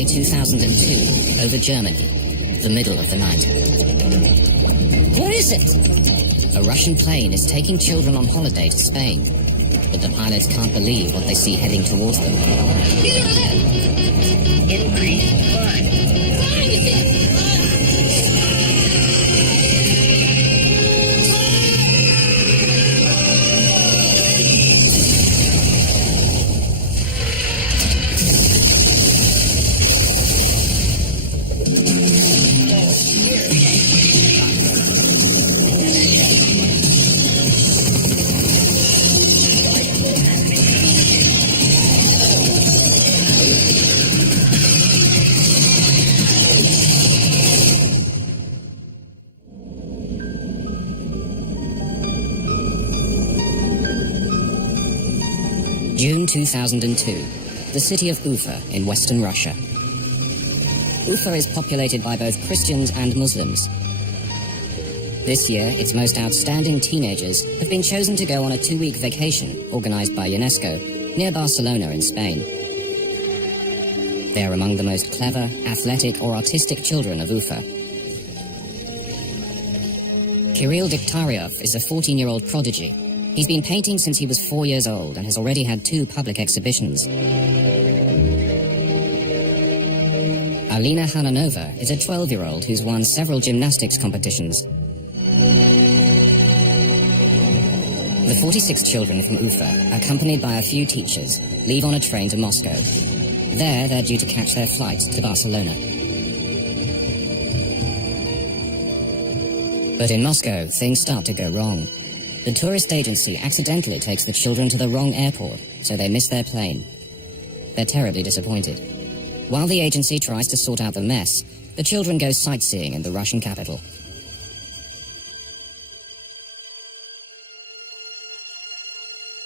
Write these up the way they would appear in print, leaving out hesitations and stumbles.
July 2002, over Germany, the middle of the night. What is it? A Russian plane is taking children on holiday to Spain, but the pilots can't believe what they see heading towards them. Increase climb. June 2002, the city of Ufa in western Russia. Ufa is populated by both Christians and Muslims. This year, its most outstanding teenagers have been chosen to go on a 2-week vacation organized by UNESCO near Barcelona in Spain. They are among the most clever, athletic or artistic children of Ufa. Kirill Diktaryov is a 14-year-old prodigy. He's been painting since he was 4 years old and has already had 2 public exhibitions. Alina Hananova is a 12-year-old who's won several gymnastics competitions. The 46 children from Ufa, accompanied by a few teachers, leave on a train to Moscow. There, they're due to catch their flight to Barcelona. But in Moscow, things start to go wrong. The tourist agency accidentally takes the children to the wrong airport, so they miss their plane. They're terribly disappointed. While the agency tries to sort out the mess, the children go sightseeing in the Russian capital.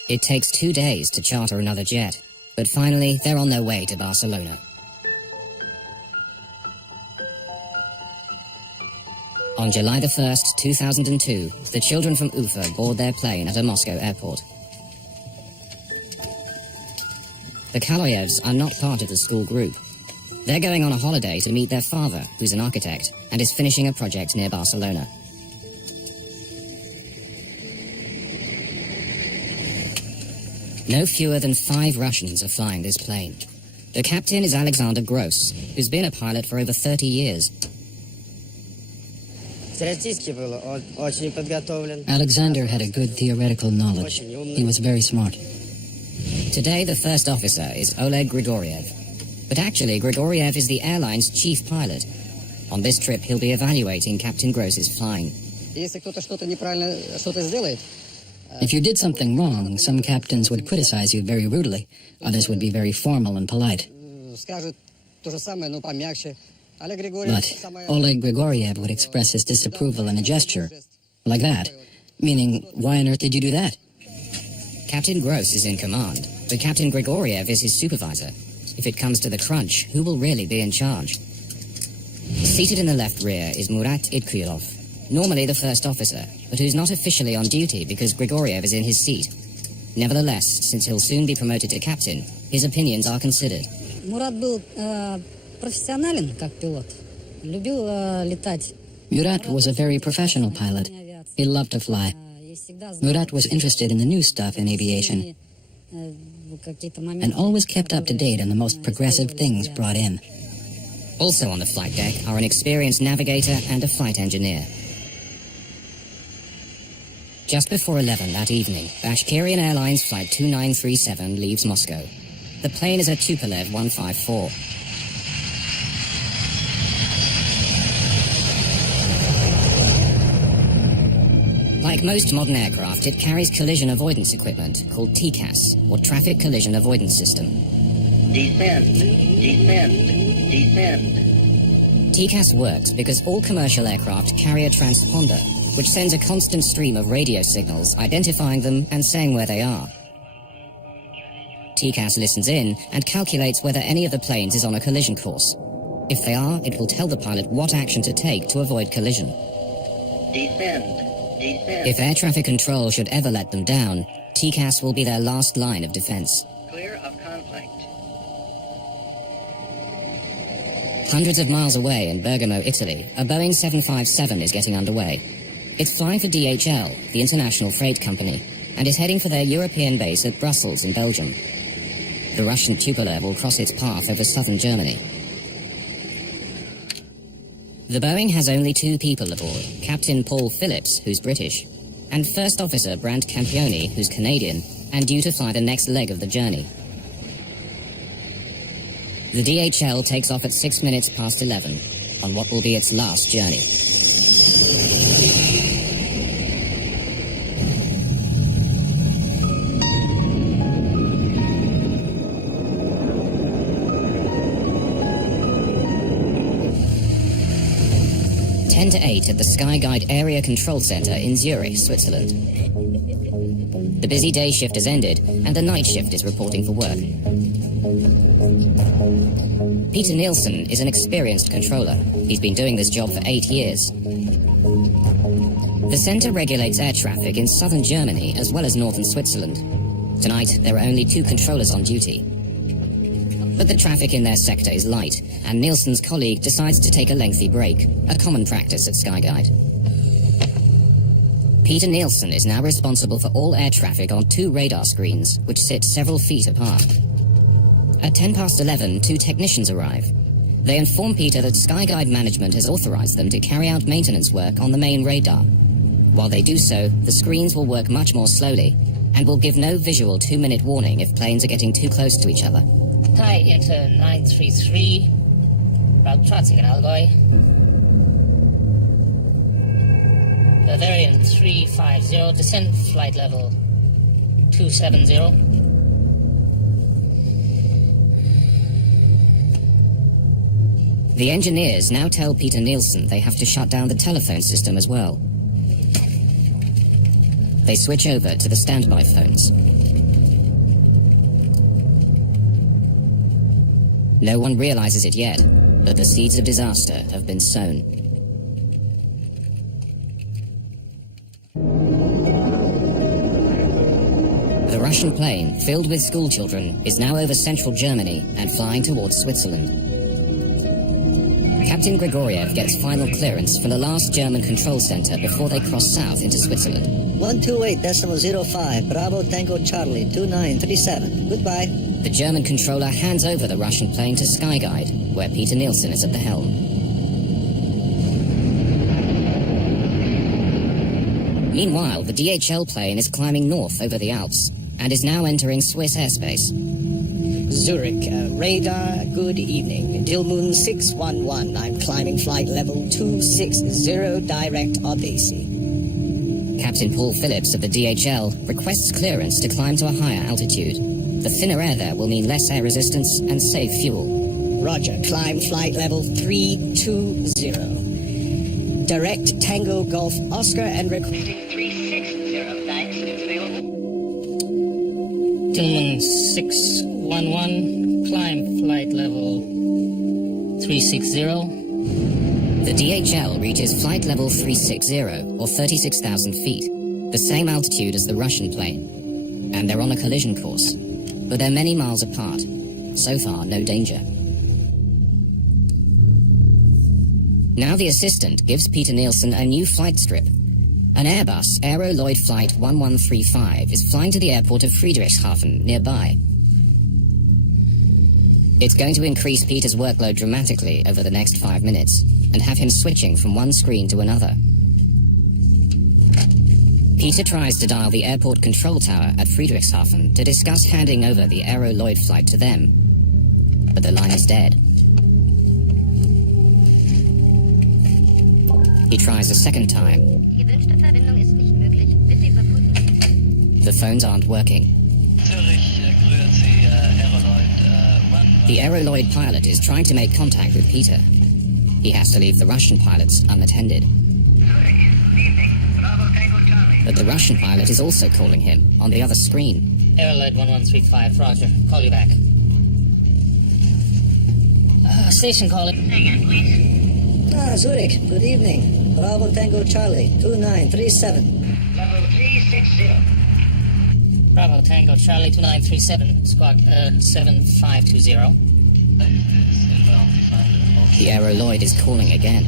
It takes 2 days to charter another jet, but finally they're on their way to Barcelona. On July the 1st, 2002, the children from Ufa board their plane at a Moscow airport. The Kaloyevs are not part of the school group. They're going on a holiday to meet their father, who's an architect, and is finishing a project near Barcelona. No fewer than 5 Russians are flying this plane. The captain is Alexander Gross, who's been a pilot for over 30 years. Alexander had a good theoretical knowledge. He was very smart. Today, the first officer is Oleg Grigoriev. But actually, Grigoriev is the airline's chief pilot. On this trip, he'll be evaluating Captain Gross's flying. If you did something wrong, some captains would criticize you very rudely. Others would be very formal and polite. But Oleg Grigoriev would express his disapproval in a gesture, like that, meaning, why on earth did you do that? Captain Gross is in command, but Captain Grigoriev is his supervisor. If it comes to the crunch, who will really be in charge? Seated in the left rear is Murat Itkuyilov, normally the first officer, but who's not officially on duty because Grigoriev is in his seat. Nevertheless, since he'll soon be promoted to captain, his opinions are considered. Murat was a very professional pilot. He loved to fly. Murat was interested in the new stuff in aviation and always kept up to date on the most progressive things brought in. Also on the flight deck are an experienced navigator and a flight engineer. Just before 11 that evening, Bashkirian Airlines Flight 2937 leaves Moscow. The plane is a Tupolev 154. Like most modern aircraft, it carries collision avoidance equipment called TCAS, or Traffic Collision Avoidance System. Descend, descend, descend. TCAS works because all commercial aircraft carry a transponder, which sends a constant stream of radio signals identifying them and saying where they are. TCAS listens in and calculates whether any of the planes is on a collision course. If they are, it will tell the pilot what action to take to avoid collision. Descend. If air traffic control should ever let them down, TCAS will be their last line of defense. Clear of conflict. Hundreds of miles away in Bergamo, Italy, a Boeing 757 is getting underway. It's flying for DHL, the international freight company, and is heading for their European base at Brussels in Belgium. The Russian Tupolev will cross its path over southern Germany. The Boeing has only 2 people aboard, Captain Paul Phillips, who's British, and First Officer Brant Campioni, who's Canadian, and due to fly the next leg of the journey. The DHL takes off at 6 minutes past 11 on what will be its last journey. Ten to 8 at the Skyguide Area Control Center in Zurich, Switzerland. The busy day shift has ended, and the night shift is reporting for work. Peter Nielsen is an experienced controller. He's been doing this job for 8 years. The center regulates air traffic in southern Germany as well as northern Switzerland. Tonight, there are only 2 controllers on duty. But the traffic in their sector is light, and Nielsen's colleague decides to take a lengthy break, a common practice at Skyguide. Peter Nielsen is now responsible for all air traffic on 2 radar screens, which sit several feet apart. At 10 past 11, 2 technicians arrive. They inform Peter that Skyguide management has authorized them to carry out maintenance work on the main radar. While they do so, the screens will work much more slowly, and will give no visual 2-minute warning if planes are getting too close to each other. Thai Inter 933, route traffic in Allgäu. Bavarian 350, descent flight level 270. The engineers now tell Peter Nielsen they have to shut down the telephone system as well. They switch over to the standby phones. No one realizes it yet, but the seeds of disaster have been sown. The Russian plane, filled with schoolchildren, is now over central Germany and flying towards Switzerland. Captain Grigoriev gets final clearance from the last German control center before they cross south into Switzerland. 128.05, Bravo Tango Charlie, 2937. Goodbye. The German controller hands over the Russian plane to Skyguide, where Peter Nielsen is at the helm. Meanwhile, the DHL plane is climbing north over the Alps and is now entering Swiss airspace. Zurich, radar, good evening. Dilmun 611, I'm climbing flight level 260, direct Odyssey. Captain Paul Phillips of the DHL requests clearance to climb to a higher altitude. The thinner air there will mean less air resistance and save fuel. Roger, climb flight level 320. Direct Tango Golf Oscar and requesting 360, thanks, it's available. Tillman 611, climb flight level 360. The DHL reaches flight level 360, or 36,000 feet, the same altitude as the Russian plane. And they're on a collision course, but they're many miles apart. So far, no danger. Now the assistant gives Peter Nielsen a new flight strip. An Airbus Aero Lloyd Flight 1135 is flying to the airport of Friedrichshafen nearby. It's going to increase Peter's workload dramatically over the next 5 minutes and have him switching from one screen to another. Peter tries to dial the airport control tower at Friedrichshafen to discuss handing over the Aero Lloyd flight to them, but the line is dead. He tries a second time. The phones aren't working. The Aero Lloyd pilot is trying to make contact with Peter. He has to leave the Russian pilots unattended. But the Russian pilot is also calling him on the other screen. Aero Lloyd 1135, roger. Call you back. Station calling. Again, please. Zurich, good evening. Bravo Tango Charlie, 2937. Level 360. Bravo Tango Charlie 2937, squawk 7520. The aeroloid is calling again.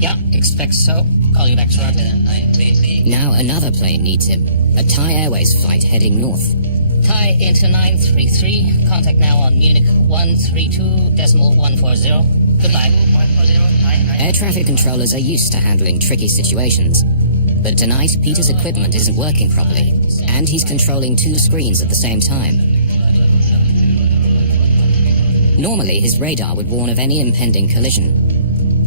Yeah, expect so. Call you back shortly. Now another plane needs him. A Thai Airways flight heading north. Thai into 933. Contact now on Munich 132.140. Goodbye. Air traffic controllers are used to handling tricky situations. But tonight, Peter's equipment isn't working properly, and he's controlling two screens at the same time. Normally, his radar would warn of any impending collision.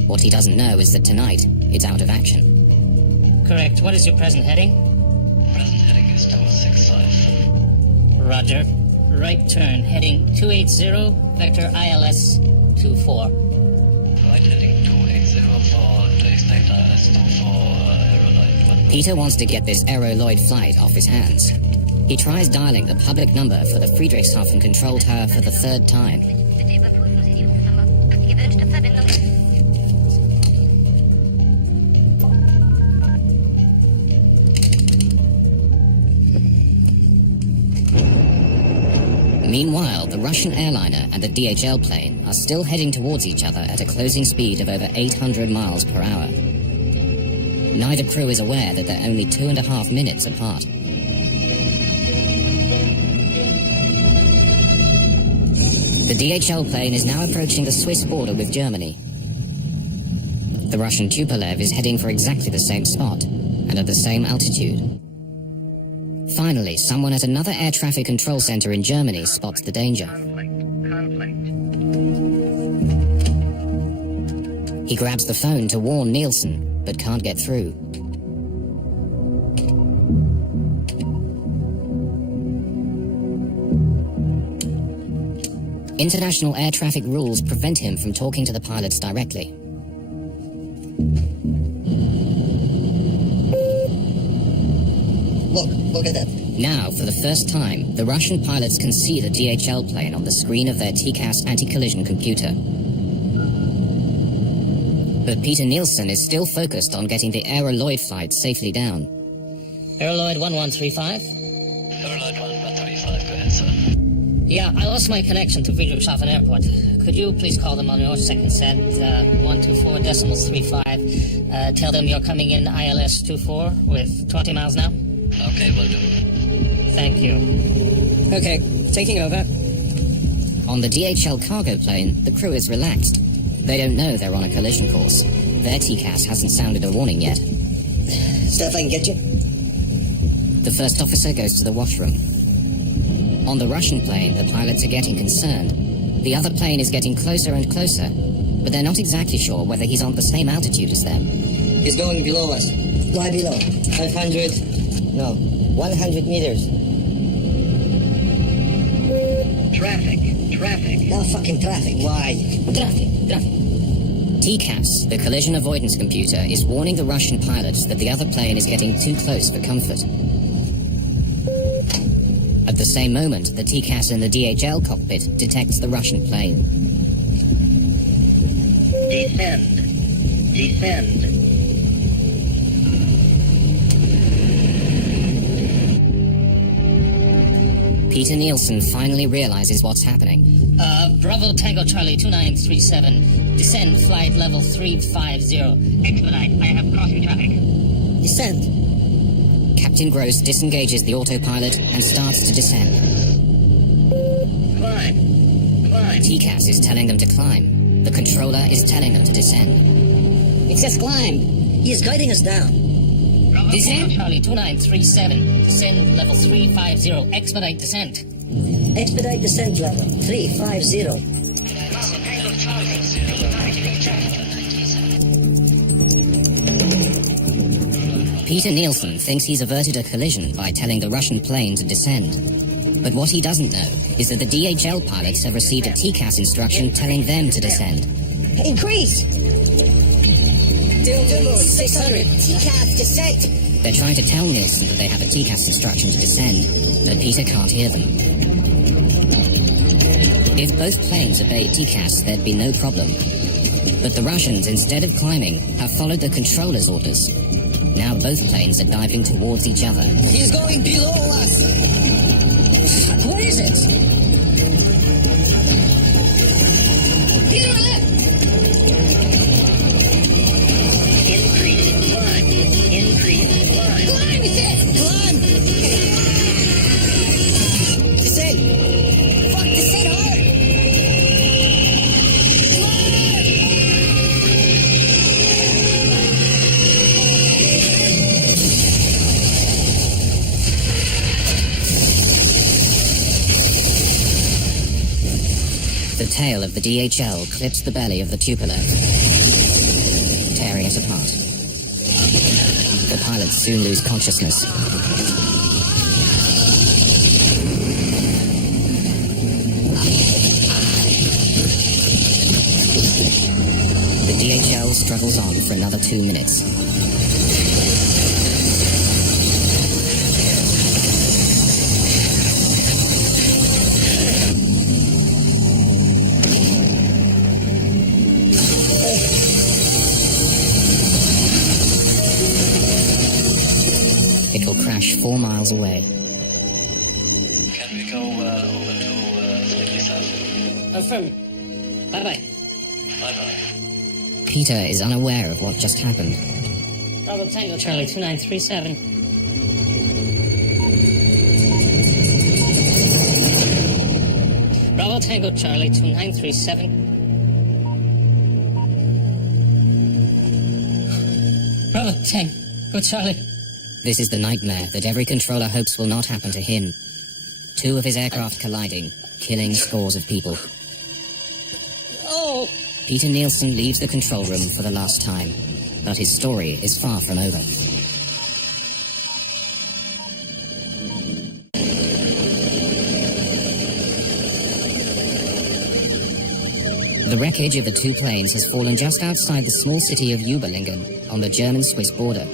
What he doesn't know is that tonight, it's out of action. Correct. What is your present heading? Present heading is 265. Roger. Right turn, heading 280, vector ILS 24. Right heading 2804 to expect ILS 24 aeroloid 1. Peter wants to get this aeroloid flight off his hands. He tries dialing the public number for the Friedrichshafen control tower for the third time. Meanwhile, the Russian airliner and the DHL plane are still heading towards each other at a closing speed of over 800 miles per hour. Neither crew is aware that they're only 2.5 minutes apart. The DHL plane is now approaching the Swiss border with Germany. The Russian Tupolev is heading for exactly the same spot and at the same altitude. Finally, someone at another air traffic control center in Germany spots the danger. He grabs the phone to warn Nielsen, but can't get through. International air traffic rules prevent him from talking to the pilots directly. Look at that. Now, for the first time, the Russian pilots can see the DHL plane on the screen of their TCAS anti-collision computer. But Peter Nielsen is still focused on getting the aeroloid flight safely down. Aeroloid 1135? Aeroloid 1135, go ahead, sir. Yeah, I lost my connection to Friedrichshafen Airport. Could you please call them on your second set, 124.35. Tell them you're coming in ILS 24 with 20 miles now? Okay, will do. Thank you. Okay, taking over. On the DHL cargo plane, the crew is relaxed. They don't know they're on a collision course. Their TCAS hasn't sounded a warning yet. Stuff I can get you? The first officer goes to the washroom. On the Russian plane, the pilots are getting concerned. The other plane is getting closer and closer, but they're not exactly sure whether he's on the same altitude as them. He's going below us. Fly below. 100 meters. Traffic. No fucking traffic. Why? Traffic. TCAS, the collision avoidance computer, is warning the Russian pilots that the other plane is getting too close for comfort. At the same moment, the TCAS in the DHL cockpit detects the Russian plane. Descend. Peter Nielsen finally realizes what's happening. Bravo Tango Charlie 2937. Descend flight level 350. Expedite. I have crossing traffic. Descend. Captain Gross disengages the autopilot and starts to descend. Climb. TCAS is telling them to climb. The controller is telling them to descend. It says climb. He is guiding us down. Bravo Descend Tango Charlie 2937. Descend level 350. Expedite descent. Expedite descent level 350. Peter Nielsen thinks he's averted a collision by telling the Russian plane to descend. But what he doesn't know is that the DHL pilots have received a TCAS instruction telling them to descend. Increase. 600. TCAS descent. They're trying to tell Nielsen that they have a TCAS instruction to descend, but Peter can't hear them. If both planes obeyed TCAS, there'd be no problem. But the Russians, instead of climbing, have followed the controller's orders. Now both planes are diving towards each other. He's going below us. What is it? Peter, left! Increase climb. Increase climb. Climb, he said! Climb! Descend! Fuck, descend hard! The tail of the DHL clips the belly of the Tupolev, tearing it apart. The pilots soon lose consciousness. The DHL struggles on for another 2 minutes. It will crash 4 miles away. Can we go over to Slickly South? Affirm. Bye-bye. Bye-bye. Peter is unaware of what just happened. Bravo Tango Charlie 2937. Bravo Tango Charlie 2937. Bravo Tango Charlie. This is the nightmare that every controller hopes will not happen to him. 2 of his aircraft colliding, killing scores of people. Oh! Peter Nielsen leaves the control room for the last time, but his story is far from over. The wreckage of the 2 planes has fallen just outside the small city of Überlingen on the German-Swiss border.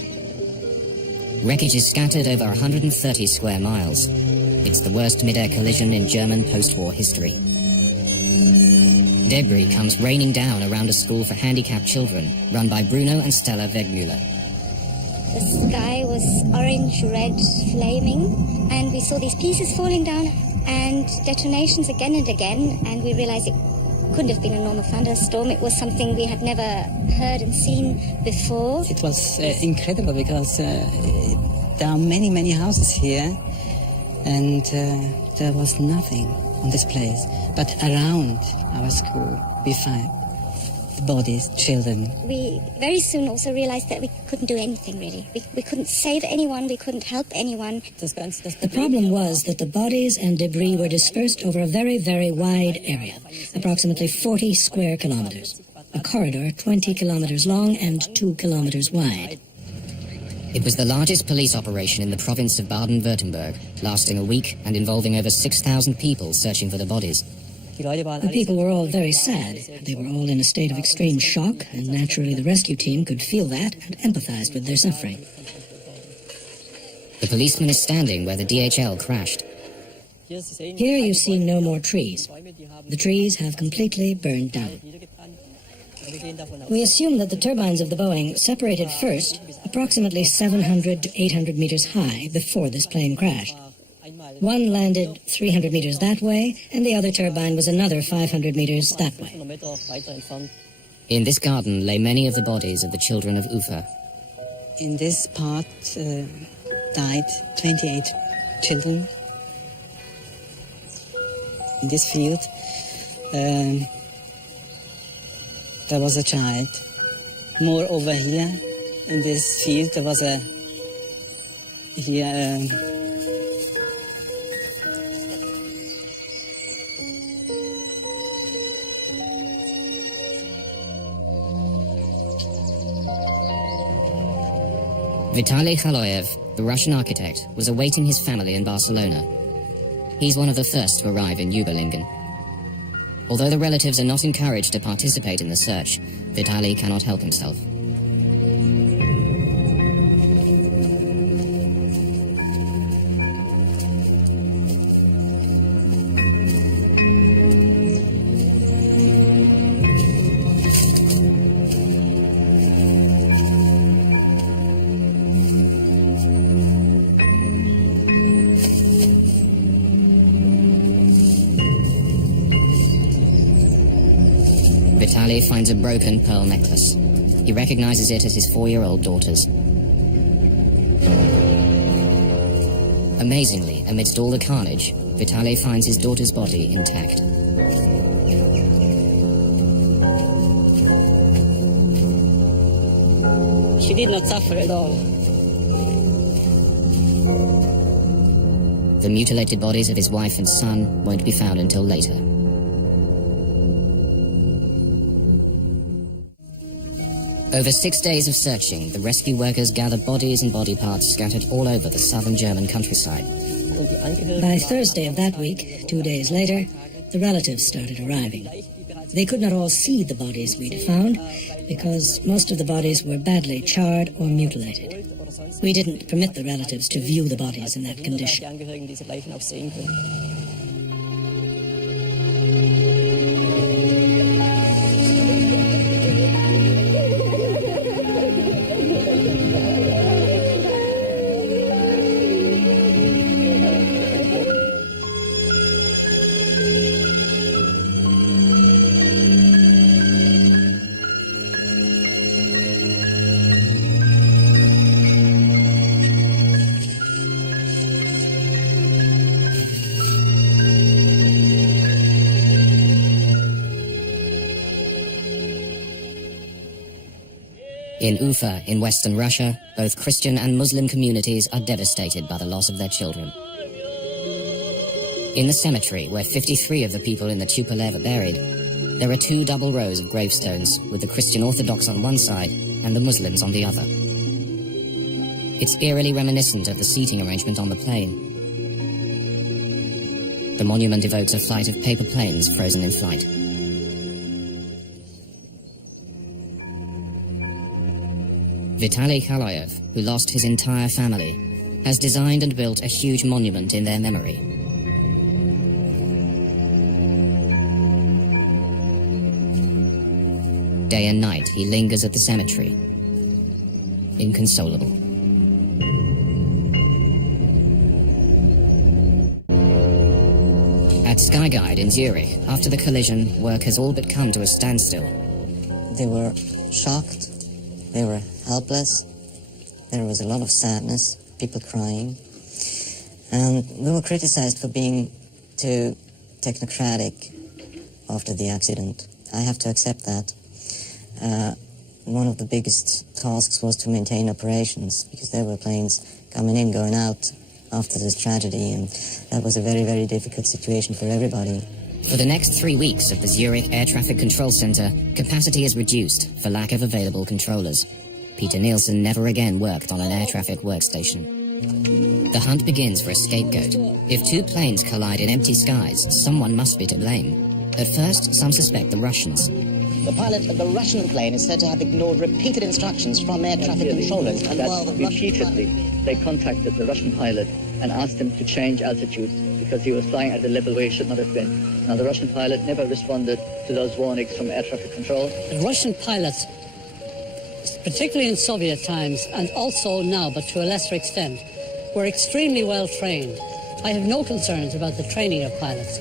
Wreckage is scattered over 130 square miles. It's the worst mid-air collision in German post-war history. Debris comes raining down around a school for handicapped children, run by Bruno and Stella Wegmüller. The sky was orange, red, flaming, and we saw these pieces falling down and detonations again and again, and we realized it couldn't have been a normal thunderstorm. It was something we had never heard and seen before. It was incredible because there are many, many houses here, and there was nothing on this place. But around our school, we find bodies, children. We very soon also realized that we couldn't do anything, really. We couldn't save anyone, we couldn't help anyone. The problem was that the bodies and debris were dispersed over a very, very wide area, approximately 40 square kilometers. A corridor 20 kilometers long and 2 kilometers wide. It was the largest police operation in the province of Baden-Württemberg, lasting a week and involving over 6,000 people searching for the bodies. The people were all very sad. They were all in a state of extreme shock, and naturally the rescue team could feel that and empathized with their suffering. The policeman is standing where the DHL crashed. Here you see no more trees. The trees have completely burned down. We assume that the turbines of the Boeing separated first, approximately 700 to 800 meters high, before this plane crashed. One landed 300 meters that way, and the other turbine was another 500 meters that way. In this garden lay many of the bodies of the children of Ufa. In this part died 28 children. In this field, there was a child. More over here, in this field, there was Vitaly Khaloyev, the Russian architect, was awaiting his family in Barcelona. He's one of the first to arrive in Überlingen. Although the relatives are not encouraged to participate in the search, Vitaly cannot help himself. Vitaly finds a broken pearl necklace. He recognizes it as his 4-year-old daughter's. Amazingly, amidst all the carnage, Vitaly finds his daughter's body intact. She did not suffer at all. The mutilated bodies of his wife and son won't be found until later. Over 6 days of searching, the rescue workers gather bodies and body parts scattered all over the southern German countryside. By Thursday of that week, 2 days later, the relatives started arriving. They could not all see the bodies we'd found because most of the bodies were badly charred or mutilated. We didn't permit the relatives to view the bodies in that condition. In Ufa, in western Russia, both Christian and Muslim communities are devastated by the loss of their children. In the cemetery, where 53 of the people in the Tupolev are buried, there are 2 double rows of gravestones, with the Christian Orthodox on one side and the Muslims on the other. It's eerily reminiscent of the seating arrangement on the plane. The monument evokes a flight of paper planes frozen in flight. Vitaly Kaloyev, who lost his entire family, has designed and built a huge monument in their memory. Day and night, he lingers at the cemetery, inconsolable. At Sky Guide in Zurich, after the collision, work has all but come to a standstill. They were shocked. They were helpless. There was a lot of sadness, people crying. And we were criticized for being too technocratic after the accident. I have to accept that. One of the biggest tasks was to maintain operations, because there were planes coming in, going out after this tragedy, and that was a very, very difficult situation for everybody. For the next 3 weeks at the Zurich Air Traffic Control Center, capacity is reduced for lack of available controllers. Peter Nielsen never again worked on an air traffic workstation. The hunt begins for a scapegoat. If 2 planes collide in empty skies, someone must be to blame. At first, some suspect the Russians. The pilot of the Russian plane is said to have ignored repeated instructions from air traffic controllers. And repeatedly, they contacted the Russian pilot and asked him to change altitude because he was flying at a level where he should not have been. Now, the Russian pilot never responded to those warnings from air traffic control. The Russian pilots, particularly in Soviet times, and also now, but to a lesser extent, were extremely well trained. I have no concerns about the training of pilots.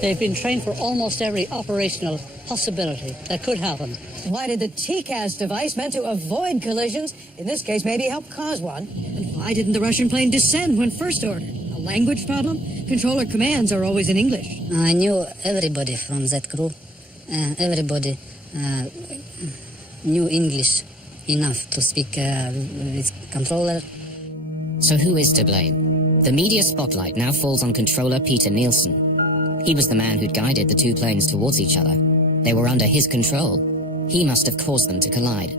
They've been trained for almost every operational possibility that could happen. Why did the TCAS device meant to avoid collisions, in this case maybe help cause one? And why didn't the Russian plane descend when first ordered? A language problem? Controller commands are always in English. I knew everybody from that crew. Everybody knew English enough to speak with controller. So who is to blame? The media spotlight now falls on controller Peter Nielsen. He was the man who'd guided the 2 planes towards each other. They were under his control. He must have caused them to collide.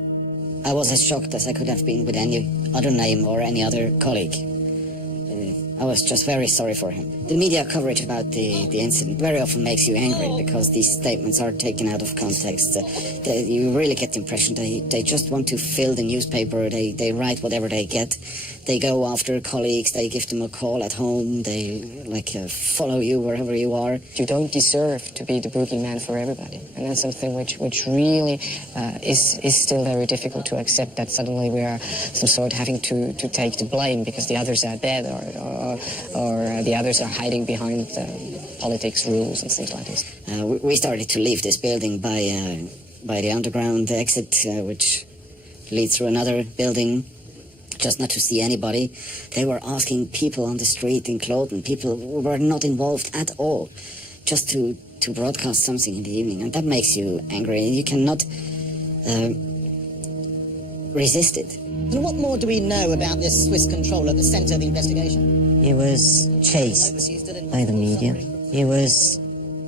I was as shocked as I could have been with any other name or any other colleague. I was just very sorry for him. The media coverage about the incident very often makes you angry because these statements are taken out of context. You really get the impression they just want to fill the newspaper. They write whatever they get. They go after colleagues. They give them a call at home. They follow you wherever you are. You don't deserve to be the boogeyman for everybody. And that's something which really is still very difficult to accept, that suddenly we are some sort having to take the blame because the others are dead or the others are hiding behind politics rules and things like this. We started to leave this building by by the underground exit, which leads through another building, just not to see anybody. They were asking people on the street in Kloten, people who were not involved at all, just to broadcast something in the evening. And that makes you angry, and you cannot resist it. And what more do we know about this Swiss controller at the centre of the investigation? He was chased by the media. He was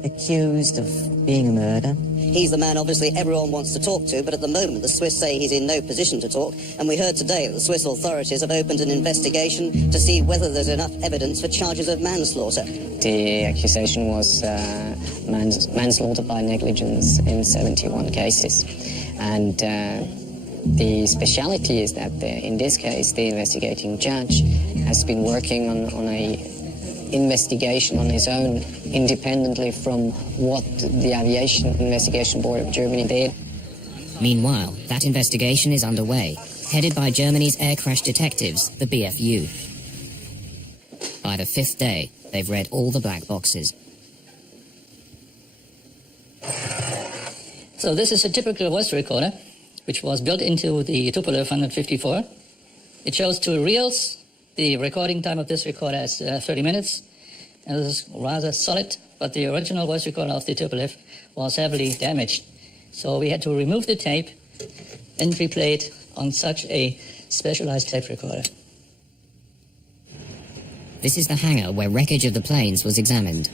accused of being a murderer. He's the man, obviously, everyone wants to talk to, but at the moment the Swiss say he's in no position to talk, and we heard today that the Swiss authorities have opened an investigation to see whether there's enough evidence for charges of manslaughter. The accusation was manslaughter by negligence in 71 cases, and the speciality is that in this case the investigating judge has been working on a investigation on his own, independently from what the Aviation Investigation Board of Germany did. Meanwhile, that investigation is underway, headed by Germany's air crash detectives, the BFU. By the fifth day, they've read all the black boxes. So this is a typical voice recorder, which was built into the Tupolev 154. It shows two reels. The recording time of this recorder is 30 minutes, and it is rather solid, but the original voice recorder of the Tupolev was heavily damaged. So we had to remove the tape and replay it on such a specialized tape recorder. This is the hangar where wreckage of the planes was examined.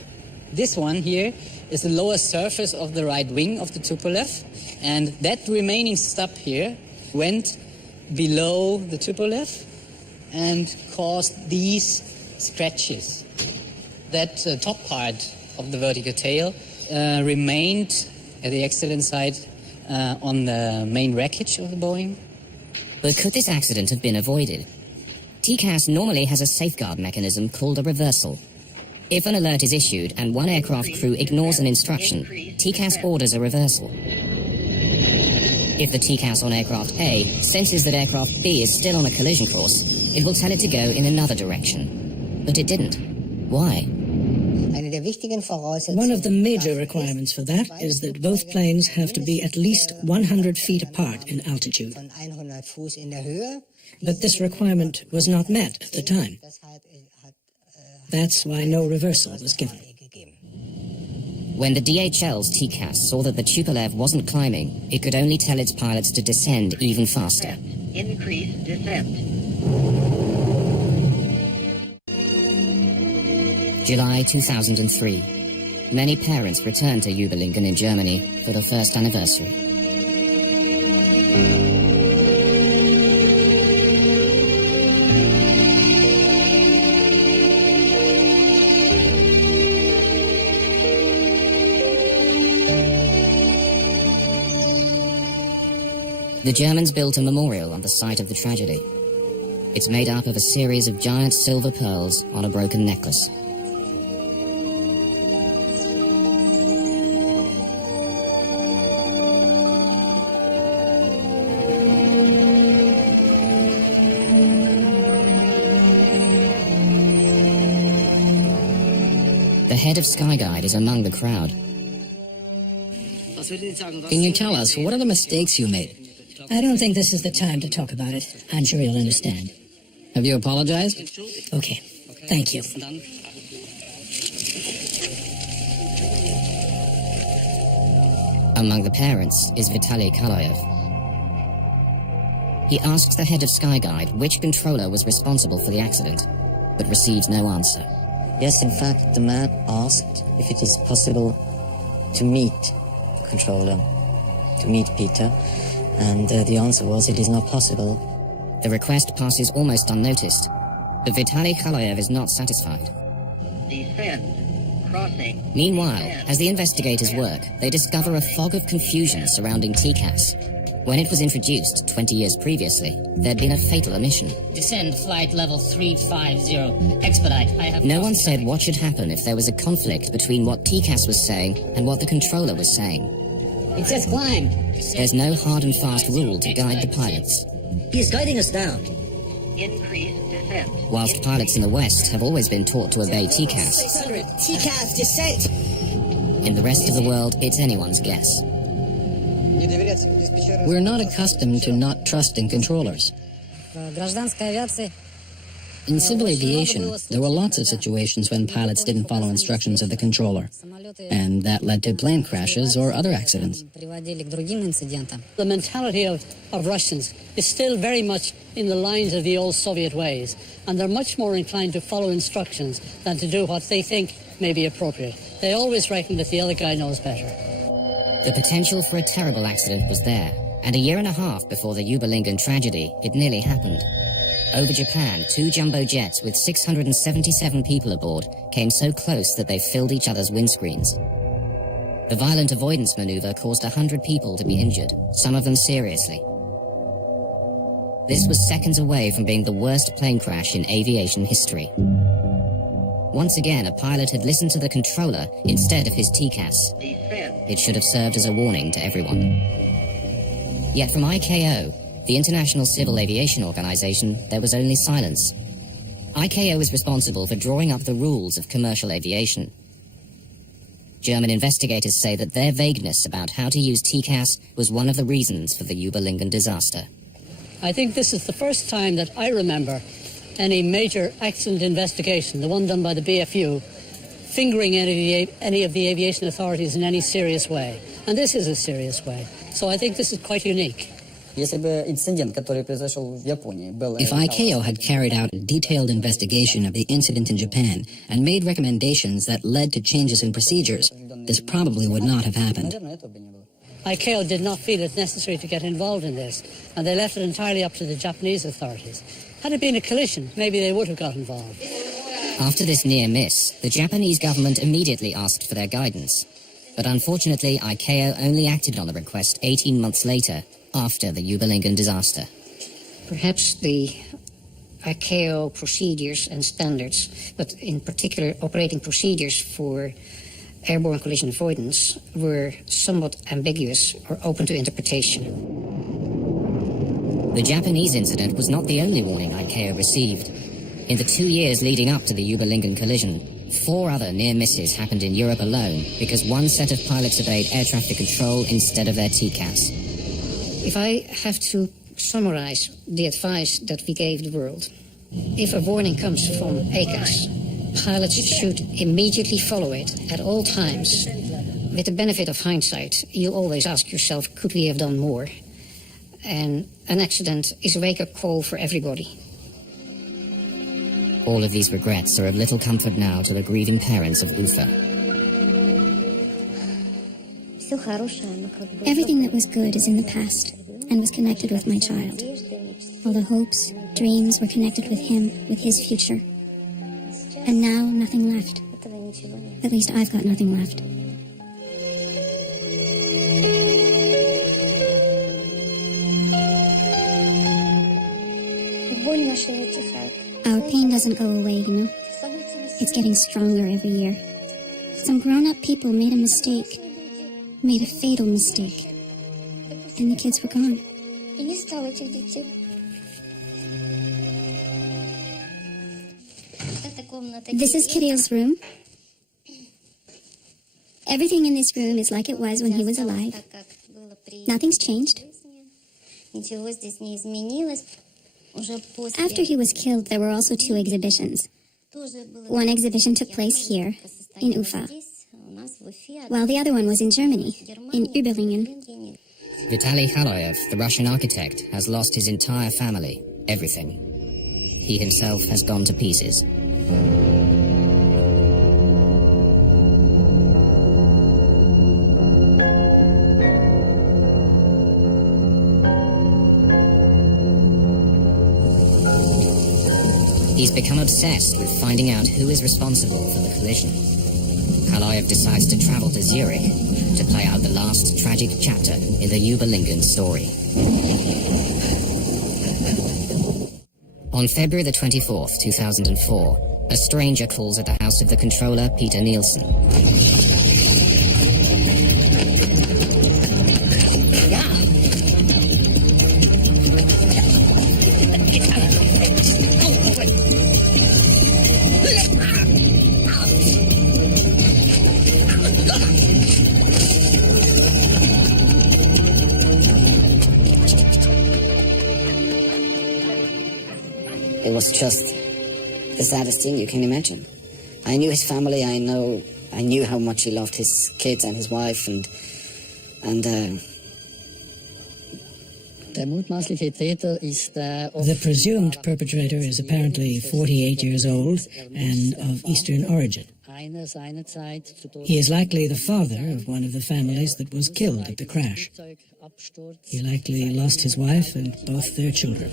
This one here is the lower surface of the right wing of the Tupolev, and that remaining stub here went below the Tupolev and caused these scratches. That top part of the vertical tail remained at the accident site on the main wreckage of the Boeing. But could this accident have been avoided? TCAS normally has a safeguard mechanism called a reversal. If an alert is issued and one aircraft crew ignores an instruction, TCAS orders a reversal. If the TCAS on aircraft A senses that aircraft B is still on a collision course, it will tell it to go in another direction. But it didn't. Why? One of the major requirements for that is that both planes have to be at least 100 feet apart in altitude. But this requirement was not met at the time. That's why no reversal was given. When the DHL's TCAS saw that the Tupolev wasn't climbing, it could only tell its pilots to descend even faster. Increase descent. July 2003. Many parents returned to Überlingen in Germany for the first anniversary. The Germans built a memorial on the site of the tragedy. It's made up of a series of giant silver pearls on a broken necklace. The head of Skyguide is among the crowd. Can you tell us, what are the mistakes you made? I don't think this is the time to talk about it. I'm sure you'll understand. Have you apologized? Okay. Thank you. Among the parents is Vitaly Kaloyev. He asks the head of Skyguide which controller was responsible for the accident, but receives no answer. Yes, in fact, the man asked if it is possible to meet the controller, to meet Peter, and the answer was it is not possible. The request passes almost unnoticed, but Vitaly Kaloyev is not satisfied. Descend. Crossing. Meanwhile, as the investigators work, they discover a fog of confusion surrounding TCAS. When it was introduced 20 years previously, there'd been a fatal omission. Descend flight level 350. Expedite. I have No one said what should happen if there was a conflict between what TCAS was saying and what the controller was saying. It says climb. There's no hard and fast rule to guide the pilots. He is guiding us down. Increase descent. Whilst pilots in the West have always been taught to obey TCAS, 600. TCAS descent. in the rest of the world, it's anyone's guess. We're not accustomed to not trusting controllers. In civil aviation, there were lots of situations when pilots didn't follow instructions of the controller, and that led to plane crashes or other accidents. The mentality of Russians is still very much in the lines of the old Soviet ways, and they're much more inclined to follow instructions than to do what they think may be appropriate. They always reckon that the other guy knows better. The potential for a terrible accident was there, and a year and a half before the Uberlingen tragedy, it nearly happened. Over Japan, 2 jumbo jets with 677 people aboard came so close that they filled each other's windscreens. The violent avoidance maneuver caused 100 people to be injured, some of them seriously. This was seconds away from being the worst plane crash in aviation history. Once again, a pilot had listened to the controller instead of his TCAS. It should have served as a warning to everyone. Yet from ICAO, the International Civil Aviation Organization, there was only silence. ICAO is responsible for drawing up the rules of commercial aviation. German investigators say that their vagueness about how to use TCAS was one of the reasons for the Uberlingen disaster. I think this is the first time that I remember any major accident investigation, the one done by the BFU, fingering any of the aviation authorities in any serious way. And this is a serious way. So I think this is quite unique. If ICAO had carried out a detailed investigation of the incident in Japan and made recommendations that led to changes in procedures, this probably would not have happened. ICAO did not feel it necessary to get involved in this, and they left it entirely up to the Japanese authorities. Had it been a collision, maybe they would have got involved. After this near miss, the Japanese government immediately asked for their guidance. But unfortunately, ICAO only acted on the request 18 months later, after the Uberlingen disaster. Perhaps the ICAO procedures and standards, but in particular operating procedures for airborne collision avoidance, were somewhat ambiguous or open to interpretation. The Japanese incident was not the only warning ICAO received. In the 2 years leading up to the Uberlingen collision, 4 other near misses happened in Europe alone because one set of pilots obeyed air traffic control instead of their TCAS. If I have to summarize the advice that we gave the world, if a warning comes from ACAS, pilots should immediately follow it at all times. With the benefit of hindsight, you always ask yourself, could we have done more? And an accident is a wake-up call for everybody. All of these regrets are of little comfort now to the grieving parents of Ufa. Everything that was good is in the past and was connected with my child. All the hopes, dreams were connected with him, with his future. And now, nothing left. At least I've got nothing left. Our pain doesn't go away, you know? It's getting stronger every year. Some grown-up people made a mistake. Made a fatal mistake. And the kids were gone. This is Kirill's room. Everything in this room is like it was when he was alive. Nothing's changed. After he was killed, there were also 2 exhibitions. One exhibition took place here, in Ufa, while the other one was in Germany, in Uberlingen. Vitaly Haloyev, the Russian architect, has lost his entire family, everything. He himself has gone to pieces. He's become obsessed with finding out who is responsible for the collision. Haloyev decides to travel to Zurich to play out the last tragic chapter in the Uberlingen story. On February the 24th, 2004, a stranger calls at the house of the controller, Peter Nielsen. was just the saddest thing you can imagine. I knew his family. I knew how much he loved his kids and his wife, and The presumed perpetrator is apparently 48 years old and of Eastern origin. He is likely the father of one of the families that was killed at the crash. He likely lost his wife and both their children.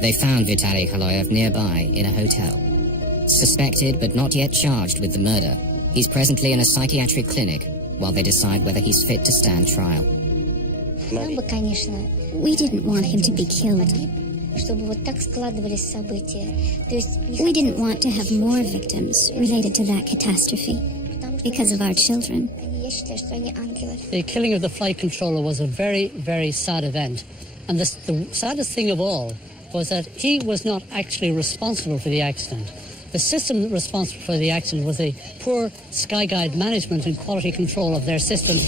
They found Vitaly Kaloyev nearby in a hotel. Suspected but not yet charged with the murder, he's presently in a psychiatric clinic while they decide whether he's fit to stand trial. We didn't want him to be killed. We didn't want to have more victims related to that catastrophe because of our children. The killing of the flight controller was a very, very sad event. And the saddest thing of all was that he was not actually responsible for the accident. The system responsible for the accident was the poor Skyguide management and quality control of their system.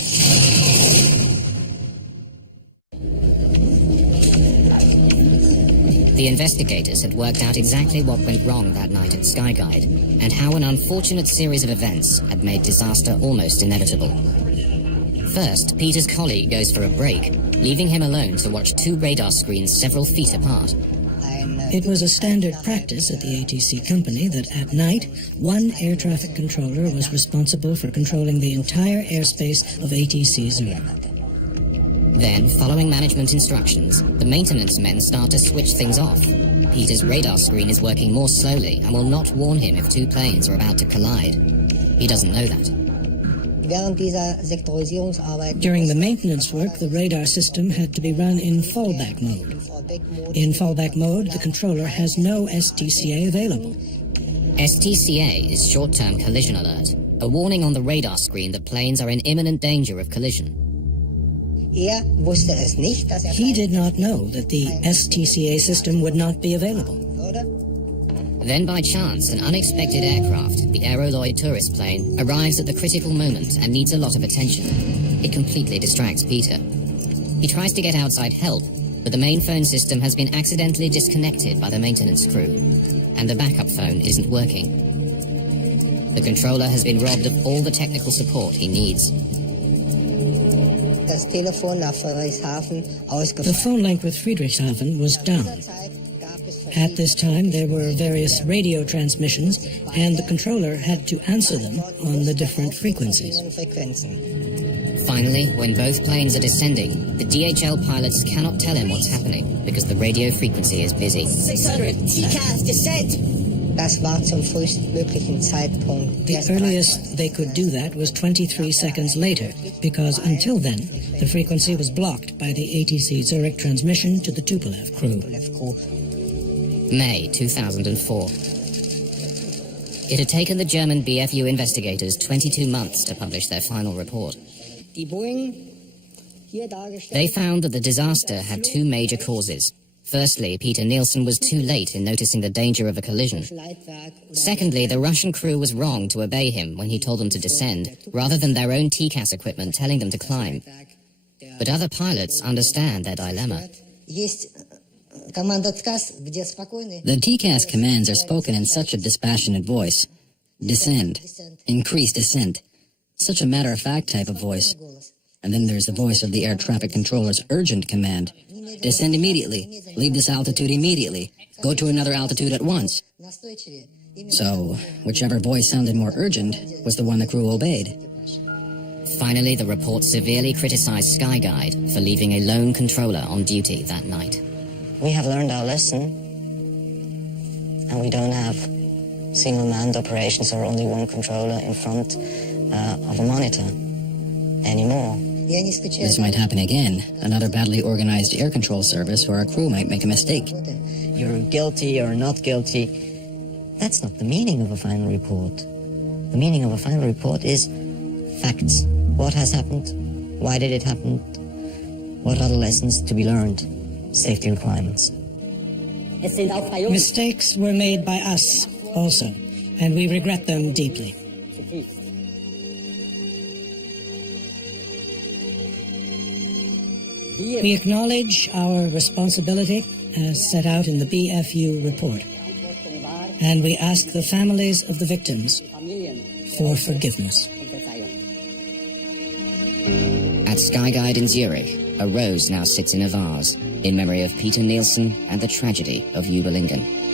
The investigators had worked out exactly what went wrong that night at Skyguide, and how an unfortunate series of events had made disaster almost inevitable. First, Peter's colleague goes for a break, leaving him alone to watch two radar screens several feet apart. It was a standard practice at the ATC company that at night, one air traffic controller was responsible for controlling the entire airspace of ATC Zurich. Then, following management instructions, the maintenance men start to switch things off. Peter's radar screen is working more slowly and will not warn him if two planes are about to collide. He doesn't know that. During the maintenance work, the radar system had to be run in fallback mode. In fallback mode, the controller has no STCA available. STCA is short-term collision alert, a warning on the radar screen that planes are in imminent danger of collision. He did not know that the STCA system would not be available. Then by chance, an unexpected aircraft, the Aeroloid tourist plane, arrives at the critical moment and needs a lot of attention. It completely distracts Peter. He tries to get outside help, but the main phone system has been accidentally disconnected by the maintenance crew, and the backup phone isn't working. The controller has been robbed of all the technical support he needs. The phone link with Friedrichshafen was down. At this time, there were various radio transmissions, and the controller had to answer them on the different frequencies. Finally, when both planes are descending, the DHL pilots cannot tell him what's happening because the radio frequency is busy. 600, TCAS, descent! The earliest they could do that was 23 seconds later, because until then, the frequency was blocked by the ATC Zurich transmission to the Tupolev crew. May 2004. It had taken the German BFU investigators 22 months to publish their final report. They found that the disaster had two major causes. Firstly, Peter Nielsen was too late in noticing the danger of a collision. Secondly, the Russian crew was wrong to obey him when he told them to descend, rather than their own TCAS equipment telling them to climb. But other pilots understand their dilemma. The TCAS commands are spoken in such a dispassionate voice. Descend. Increase descent. Such a matter-of-fact type of voice. And then there's the voice of the air traffic controller's urgent command. Descend immediately. Leave this altitude immediately. Go to another altitude at once. So, whichever voice sounded more urgent was the one the crew obeyed. Finally, the report severely criticized Skyguide for leaving a lone controller on duty that night. We have learned our lesson, and we don't have single-manned operations or only one controller in front of a monitor anymore. This might happen again. Another badly organized air control service where a crew might make a mistake. You're guilty or not guilty. That's not the meaning of a final report. The meaning of a final report is facts. What has happened? Why did it happen? What are the lessons to be learned? Safety requirements. Mistakes were made by us also, and we regret them deeply. We acknowledge our responsibility as set out in the BFU report. And we ask the families of the victims for forgiveness. At Sky Guide in Zurich, a rose now sits in a vase in memory of Peter Nielsen and the tragedy of Ubelingen.